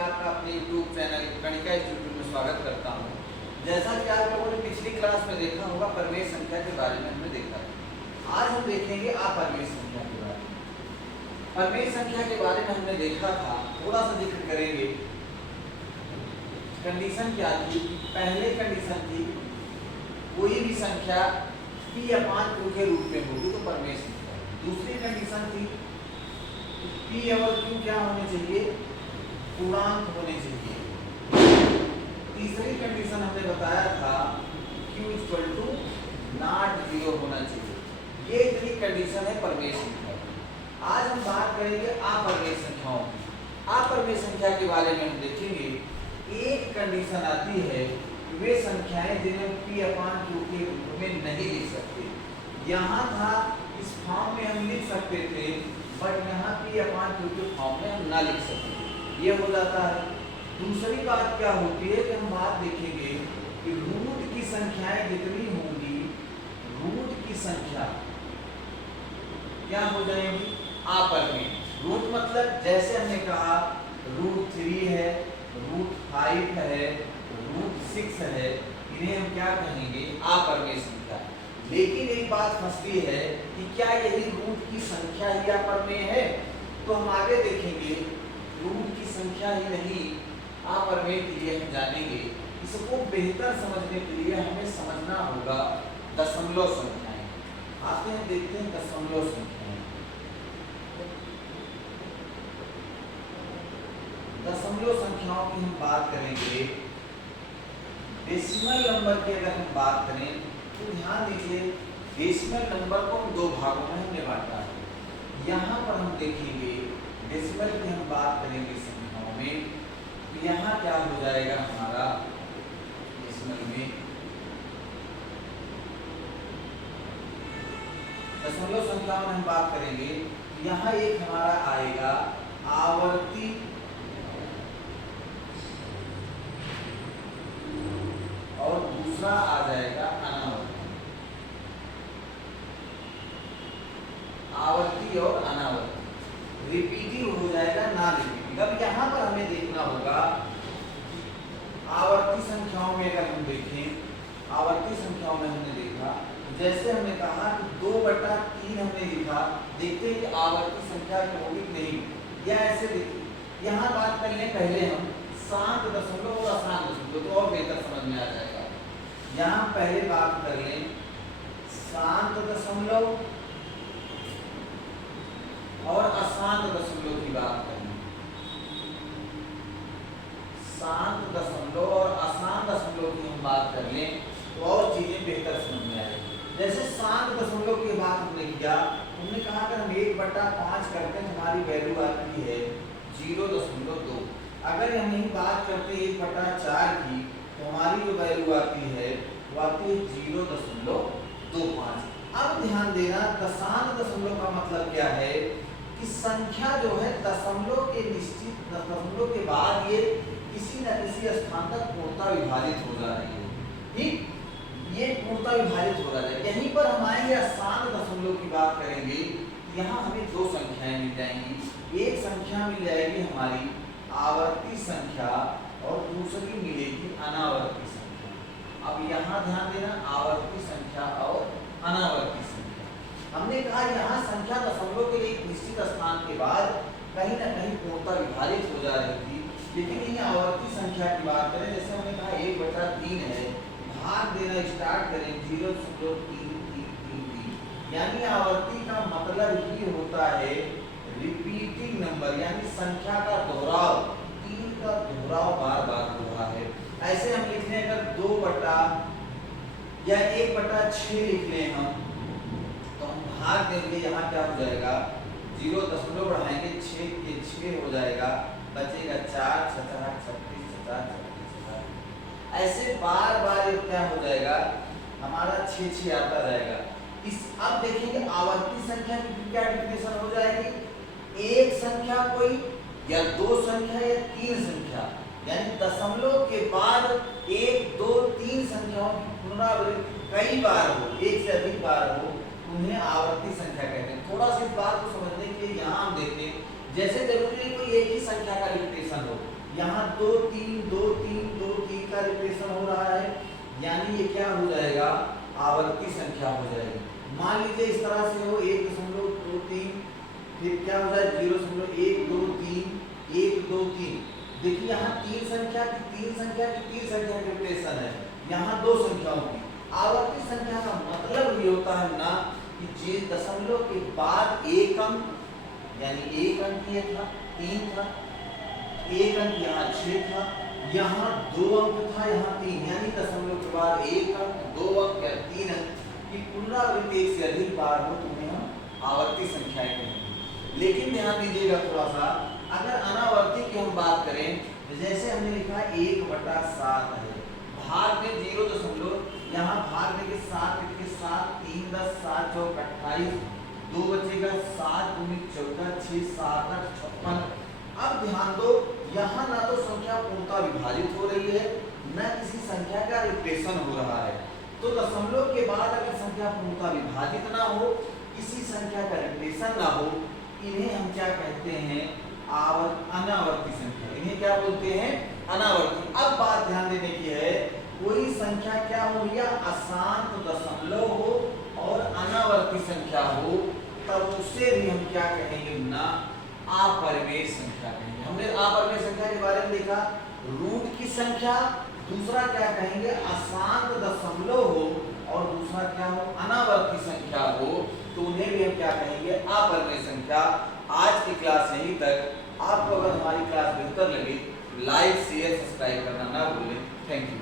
आपका अपने YouTube channel कणिका institute में स्वागत करता हूँ। जैसा कि आप लोगों ने पिछली क्लास में देखा होगा, परमेय संख्या के बारे में हमने देखा है। आज हम देखेंगे अपरमेय संख्या के बारे में। परमेय संख्या के बारे में हमने देखा था, थोड़ा सा जिक्र करेंगे। कंडीशन क्या थी? पहले कंडीशन थी कोई भी संख्या p/q के रूप में होगी तो परमेय संख्या। दूसरी कंडीशन थी p और q क्या होने चाहिए? पूर्णांक होने चाहिए। तीसरी कंडीशन हमने बताया था q ≠ 0 होना चाहिए। ये इतनी कंडीशन है परमेय संख्या की। आज हम बात करेंगे अपरमेय संख्याओं की। अपरमेय संख्या के बारे में हम देखेंगे। एक कंडीशन आती है वे संख्याएं जिन्हें p/q के रूप में नहीं लिख सकते। यहाँ था इस फॉर्म में हम लिख सकते थे, बट यहाँ p/q के फॉर्म में हम ना लिख सकते, ये हो जाता है। दूसरी बात क्या होती है कि हम बात देखेंगे कि रूट की संख्याएं जितनी होंगी, रूट की संख्या क्या हो जाएगी? अपरमेय। रूट मतलब जैसे हमने कहा √3 है, √5 है, √6 है, इन्हें हम क्या कहेंगे? अपरमेय संख्या। लेकिन एक बात फंसती है कि क्या यही रूट की संख्या ही अपरमेय है? तो हम आगे देखेंगे रूट की संख्या ही नहीं, अपरमेय के लिए हम जानेंगे। इसको बेहतर समझने के लिए हमें समझना होगा दशमलव संख्याएं। आते हैं देखते हैं दशमलव संख्याएं। दशमलव संख्याओं की हम बात करेंगे। डेसिमल नंबर की अगर हम बात करें तो ध्यान दीजिए, डेसिमल नंबर को हम दो भागों में हमने बांटा है। यहाँ पर हम देखेंगे डेसिमल की हम बात करेंगे संख्याओं में, तो यहाँ क्या हो जाएगा हमारा डेसिमल में? दशमलव संख्याओं में हम बात करेंगे, यहाँ एक हमारा आएगा आवर्ती और दूसरा आ जाएगा अनावर्ती। आवर्ती और अनावर्ती रिपीटिव हो जाएगा, ना रिपीटिव। अब यहाँ पर हमें देखना होगा आवर्ती संख्याओं में अगर हम देखें, आवर्ती संख्याओं में हमने देखा जैसे हमने कहा कि 2/3 हमने लिखा, देखते हैं कि आवर्ती संख्या होगी नहीं, या ऐसे देखिए। यहाँ बात कर लें पहले हम शांत दशमलव और अशांत दशमलव, तो और बेहतर समझ में आ जाएगा। यहाँ पहले बात कर लें शांत दशमलव और अशांत दशमलव की बात करें। शांत दशमलव और अशांत दशमलव की हम बात कर लें तो और चीजें बेहतर समझ में आएगी। जैसे शांत दशमलव की बात हमने किया, हमने कहा अगर हम 1/5 करते हैं हमारी वैल्यू आती है 0.2। अगर हम यही बात करते हैं 1/4 की तो हमारी जो वैल्यू आती है वो आती है 0.25। अब ध्यान देना, दशांश दशमलव का मतलब क्या है कि संख्या जो है दशमलव के निश्चित दशमलव के बाद ये किसी न किसी स्थान तक पूर्णतः विभाजित हो जा रही है। ठीक, ये पूर्णतः विभाजित हो रहा है। यहीं पर हम आएंगे अशांत दशमलव की बात करेंगे। यहाँ हमें दो संख्याएं मिल जाएंगी। एक संख्या मिल जाएगी हमारी आवर्ती संख्या और दूसरी मिलेगी अनावर्ती संख्या। अब यहाँ ध्यान देना, आवर्ती संख्या और अनावर्ती संख्या। हमने कहा यहाँ संख्या दशमलव के एक निश्चित स्थान के बाद कहीं ना कहीं पूर्णतः विभाजित हो जा रही थी। लेकिन ये आवर्ती संख्या की बात करें, जैसे हमने कहा 1/3 है, भाग देना स्टार्ट करें 0.3333, यानी आवर्ती का मतलब ही होता है रिपीटिंग नंबर, यानी संख्या का दोहराव। 3 का दोहराव बार बार हो रहा है। ऐसे हम लिख लें अगर 2 या 1/6 लिख लें हम, तो हम भाग देंगे, यहाँ क्या हो जाएगा 0 बढ़ाएंगे 6 के 6 हो जाएगा, बचेगा 4 6 36 36। ऐसे बार बार ये क्या हो जाएगा हमारा 6 आता जाएगा। इस अब देखेंगे आवर्ती संख्या की क्या डिफिनेशन हो जाएगी? एक संख्या कोई या दो संख्या या तीन संख्या, यानी दशमलव के बाद 1 2 3 संख्याओं की पुनरावृत्ति कई बार हो, एक से अधिक बार हो, उन्हें आवर्ती संख्या कहते हैं। थोड़ा सा इस बात को समझने के लिए यहाँ हम देखते हैं, जैसे जरूरी है कोई एक ही संख्या का रिपीटेशन हो, यहाँ 2 3 2 3 2 3 का रिप्लेसन हो रहा है, यानी ये क्या हो जाएगा, आवर्ती संख्या हो जाएगी। मान लीजिए इस तरह से हो 1.23, फिर क्या हो जाए 0.123 123। देखिए यहाँ तीन संख्या की रिप्लेसन है, यहाँ दो संख्याओं की। आवर्ती संख्या का मतलब ये होता है ना कि जे दशमलव के बाद एक अंक, यानी एक अंक ये था 3 था, एक अंक यहाँ 6 था, यहाँ 2 अंक था, यहाँ 3, यानी दशमलव के बाद एक अंक 2 अंक या 3 अंक की पुनरावृत्ति एक से अधिक बार हो तो उन्हें हम आवर्ती संख्याएं कहेंगे। लेकिन ध्यान दीजिएगा थोड़ा सा, अगर अनावर्ती की हम बात करें तो जैसे हमने लिखा 1/7 है, भाग में 0 यहाँ भाग में 7 लिख के 7 3 10 7 चौक 28, 2 बचेगा 7 दूनी 14 6 7 8 56। अब ध्यान दो, यहाँ ना तो संख्या पूर्णतः विभाजित हो रही है, न किसी संख्या का रिप्लेसन हो रहा है। तो दशमलव के बाद अगर संख्या पूर्णतः विभाजित ना हो, किसी संख्या का रिप्लेसन ना हो, इन्हें हम क्या कहते हैं, अनावर्ती संख्या। इन्हें क्या बोलते हैं, अनावर्ती। अब बात ध्यान देने की है, कोई संख्या क्या हो या अशांत दशमलव हो और अनावर्ती संख्या हो, तब उसे भी हम क्या कहेंगे ना, अपरिमेय संख्या कहेंगे। हमने अपरिमेय संख्या के बारे में देखा, रूट की संख्या, दूसरा क्या कहेंगे, अशांत दशमलव हो, और दूसरा क्या हो, अनावर्ती संख्या हो, तो उन्हें भी हम क्या कहेंगे, अपरिमेय संख्या। आज की क्लास यहीं तक। आपको अगर हमारी क्लास बेहतर लगे, लाइक शेयर सब्सक्राइब करना ना भूलें। Thank you.